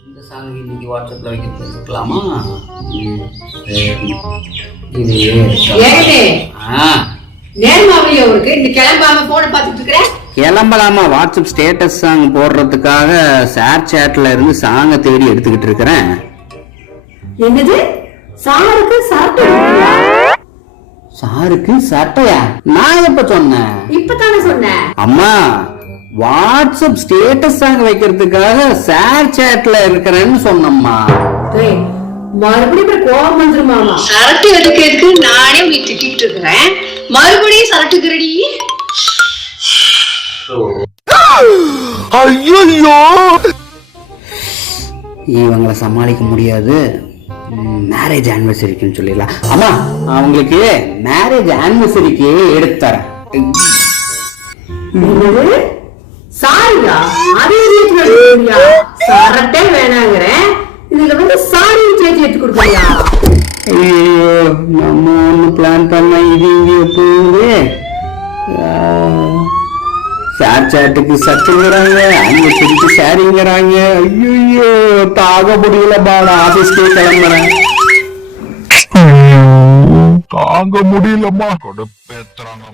இந்த சாங் இன்னைக்கு வாட்ஸ்அப்ல வைக்கிறது இருக்கலாமா ம், சரி. இது ஏகனே ஆ. நேர்மாவளி அவருக்கு இந்த கிளம்பாம போன பாத்துட்டு இருக்கிற கிளம்பலாமா? வாட்ஸ்அப் ஸ்டேட்டஸ் சாங் போடுறதுக்காக ஷேர் சேட்ல இருந்து சாங்கை தேடி எடுத்துக்கிட்டு இருக்கிறேன். என்னது? சாருக்கு சாப்பிட்டு? சாருக்கு சட்டையா நான் எப்ப சொன்னேன்? இப்பதானே சொன்னேன். அம்மா வாட்ஸ்அப் ஸ்டேட்டஸ் சாங் வைக்கிறதுக்காக ஷேர் சேட்ல இருக்கிறேன்னு சொன்னம்மா. டேய், மறுபடியும் கோபம் வந்துருமாமா சரட்டு எடுக்கிறதுக்கு நானே உன்னை திட்டிட்டு இருக்கிறேன். மறுபடியும் சரட்டுக்கிறடி இவங்களை சமாளிக்க முடியாது. மேரேஜ் ஆனிவர்சரிக்குன்னு சொல்லிடலாம். அம்மா அவங்களுக்கு மேரேஜ் ஆனிவர்சரிக்கு எடுத்து தரேன். சாரியா அது சரட்டே வேணாங்கிறேன். இதுல வந்து சாரி சேர்த்து எடுத்து கொடுக்குறியா? ஐயோ நம்ம ஒன்று பிளான் பண்ண இது இங்கே போகுது. ஷேர் சாட்டுக்கு சட்டுங்கிறாங்க ஆனிவர்சரிக்கு ஷேரிங்கிறாங்க ஐயோ தாக முடியல பாடா கிளம்புறேன். தாங்க முடியலம்மா. கொடுப்பேத்துறாங்க